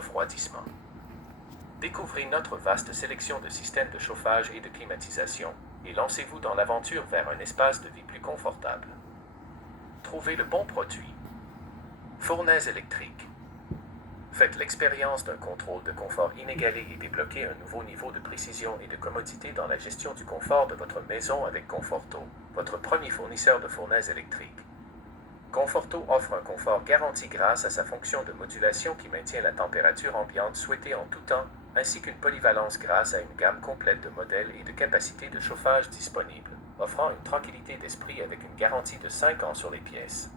refroidissement. Découvrez notre vaste sélection de systèmes de chauffage et de climatisation et lancez-vous dans l'aventure vers un espace de vie plus confortable. Trouvez le bon produit. Fournaise électrique. Faites l'expérience d'un contrôle de confort inégalé et débloquez un nouveau niveau de précision et de commodité dans la gestion du confort de votre maison avec Conforto, votre premier fournisseur de fournaises électriques. Conforto offre un confort garanti grâce à sa fonction de modulation qui maintient la température ambiante souhaitée en tout temps, ainsi qu'une polyvalence grâce à une gamme complète de modèles et de capacités de chauffage disponibles, offrant une tranquillité d'esprit avec une garantie de 5 ans sur les pièces.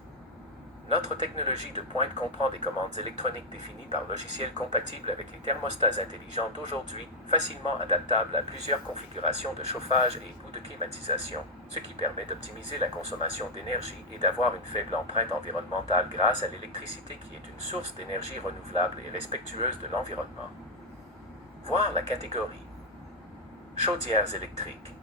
Notre technologie de pointe comprend des commandes électroniques définies par logiciel compatibles avec les thermostats intelligents d'aujourd'hui, facilement adaptables à plusieurs configurations de chauffage ou de climatisation, ce qui permet d'optimiser la consommation d'énergie et d'avoir une faible empreinte environnementale grâce à l'électricité qui est une source d'énergie renouvelable et respectueuse de l'environnement. Voir la catégorie. Chaudières électriques.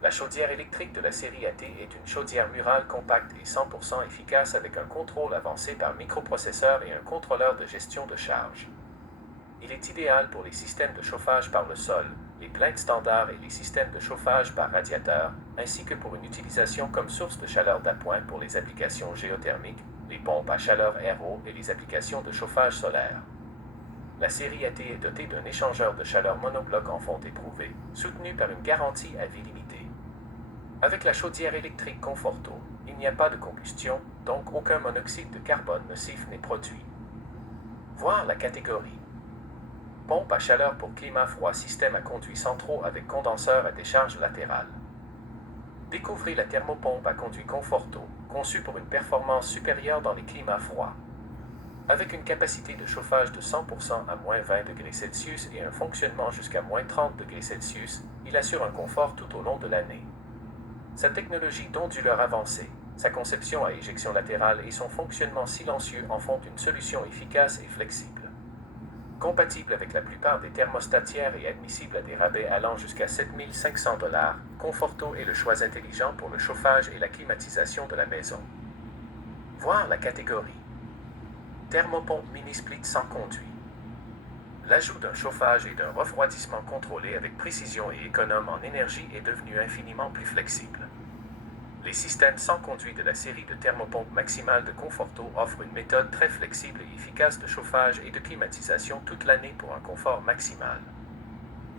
La chaudière électrique de la série AT est une chaudière murale compacte et 100% efficace avec un contrôle avancé par microprocesseur et un contrôleur de gestion de charge. Il est idéal pour les systèmes de chauffage par le sol, les plaintes standards et les systèmes de chauffage par radiateur, ainsi que pour une utilisation comme source de chaleur d'appoint pour les applications géothermiques, les pompes à chaleur RO et les applications de chauffage solaire. La série AT est dotée d'un échangeur de chaleur monobloc en fonte éprouvé, soutenu par une garantie à vie limitée. Avec la chaudière électrique Conforto, il n'y a pas de combustion, donc aucun monoxyde de carbone nocif n'est produit. Voir la catégorie. Pompe à chaleur pour climat froid système à conduits centraux avec condenseur à décharge latérale. Découvrez la thermopompe à conduit Conforto, conçue pour une performance supérieure dans les climats froids. Avec une capacité de chauffage de 100% à moins 20 degrés Celsius et un fonctionnement jusqu'à moins 30 degrés Celsius, il assure un confort tout au long de l'année. Sa technologie d'onduleur avancée, sa conception à éjection latérale et son fonctionnement silencieux en font une solution efficace et flexible. Compatible avec la plupart des thermostats tiers et admissible à des rabais allant jusqu'à 7 500 $, Conforto est le choix intelligent pour le chauffage et la climatisation de la maison. Voir la catégorie. Thermopompe mini-split sans conduit. L'ajout d'un chauffage et d'un refroidissement contrôlé avec précision et économe en énergie est devenu infiniment plus flexible. Les systèmes sans conduit de la série de thermopompes maximales de Conforto offrent une méthode très flexible et efficace de chauffage et de climatisation toute l'année pour un confort maximal.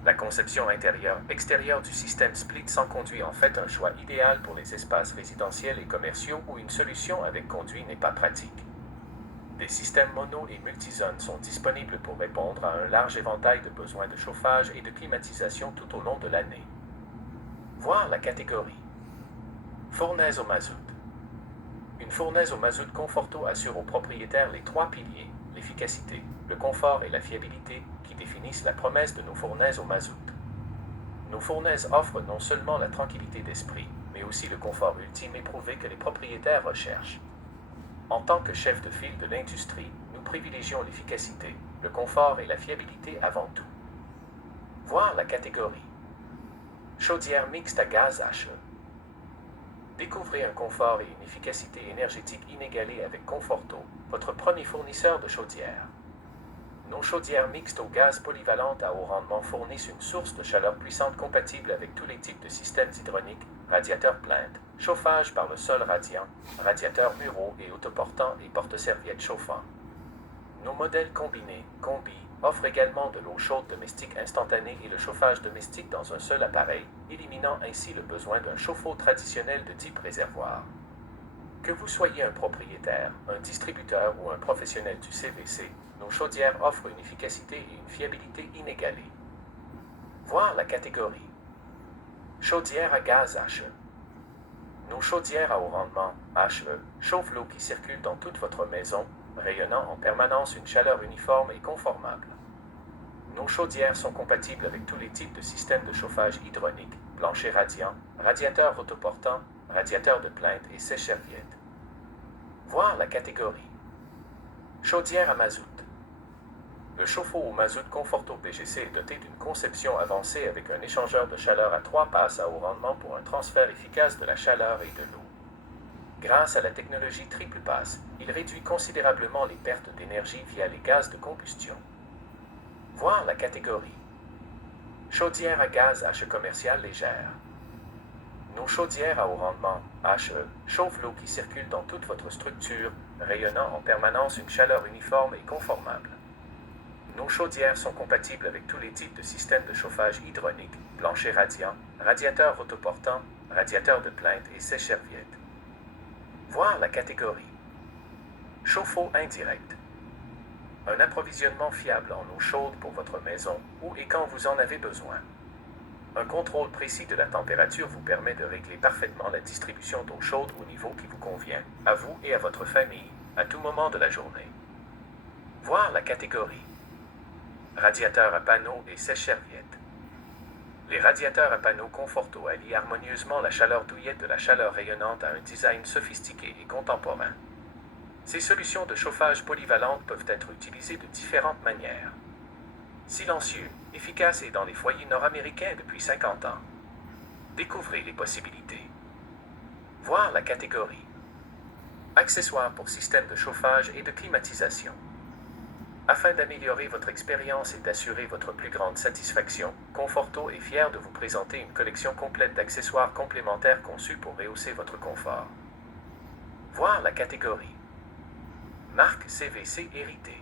La conception intérieure-extérieure du système split sans conduit en fait un choix idéal pour les espaces résidentiels et commerciaux où une solution avec conduit n'est pas pratique. Des systèmes mono et multizones sont disponibles pour répondre à un large éventail de besoins de chauffage et de climatisation tout au long de l'année. Voir la catégorie. Fournaise au mazout. Une fournaise au mazout Conforto assure aux propriétaires les trois piliers, l'efficacité, le confort et la fiabilité, qui définissent la promesse de nos fournaises au mazout. Nos fournaises offrent non seulement la tranquillité d'esprit, mais aussi le confort ultime éprouvé que les propriétaires recherchent. En tant que chef de file de l'industrie, nous privilégions l'efficacité, le confort et la fiabilité avant tout. Voir la catégorie. Chaudière mixte à gaz HE. Découvrez un confort et une efficacité énergétique inégalée avec Conforto, votre premier fournisseur de chaudières. Nos chaudières mixtes au gaz polyvalentes à haut rendement fournissent une source de chaleur puissante compatible avec tous les types de systèmes hydroniques, radiateurs plaintes, chauffage par le sol radiant, radiateurs muraux et autoportants et porte-serviettes chauffants. Nos modèles combinés, Combi, offrent également de l'eau chaude domestique instantanée et le chauffage domestique dans un seul appareil, éliminant ainsi le besoin d'un chauffe-eau traditionnel de type réservoir. Que vous soyez un propriétaire, un distributeur ou un professionnel du CVC, nos chaudières offrent une efficacité et une fiabilité inégalées. Voir la catégorie. Chaudière à gaz HE. Nos chaudières à haut rendement, HE, chauffent l'eau qui circule dans toute votre maison, rayonnant en permanence une chaleur uniforme et conformable. Nos chaudières sont compatibles avec tous les types de systèmes de chauffage hydraulique, plancher radiant, radiateur autoportant, radiateur de plainte et sèche-serviette. Voir la catégorie. Chaudière à mazout. Le chauffe-eau au mazout Conforto BGC est doté d'une conception avancée avec un échangeur de chaleur à 3 passes à haut rendement pour un transfert efficace de la chaleur et de l'eau. Grâce à la technologie triple passe, il réduit considérablement les pertes d'énergie via les gaz de combustion. Voir la catégorie. Chaudière à gaz H commerciale légère. Nos chaudières à haut rendement, HE, chauffent l'eau qui circule dans toute votre structure, rayonnant en permanence une chaleur uniforme et conformable. Nos chaudières sont compatibles avec tous les types de systèmes de chauffage hydronique, plancher radiant, radiateur autoportant, radiateur de plainte et sèche-serviette. Voir la catégorie. Chauffe-eau indirect. Un approvisionnement fiable en eau chaude pour votre maison, où et quand vous en avez besoin. Un contrôle précis de la température vous permet de régler parfaitement la distribution d'eau chaude au niveau qui vous convient, à vous et à votre famille, à tout moment de la journée. Voir la catégorie. Radiateur à panneaux et sèche-serviette. Les radiateurs à panneaux Conforto allient harmonieusement la chaleur douillette de la chaleur rayonnante à un design sophistiqué et contemporain. Ces solutions de chauffage polyvalentes peuvent être utilisées de différentes manières. Silencieux, efficace et dans les foyers nord-américains depuis 50 ans. Découvrez les possibilités. Voir la catégorie. Accessoires pour système de chauffage et de climatisation. Afin d'améliorer votre expérience et d'assurer votre plus grande satisfaction, Conforto est fier de vous présenter une collection complète d'accessoires complémentaires conçus pour rehausser votre confort. Voir la catégorie. Marque CVC héritée.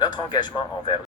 Notre engagement envers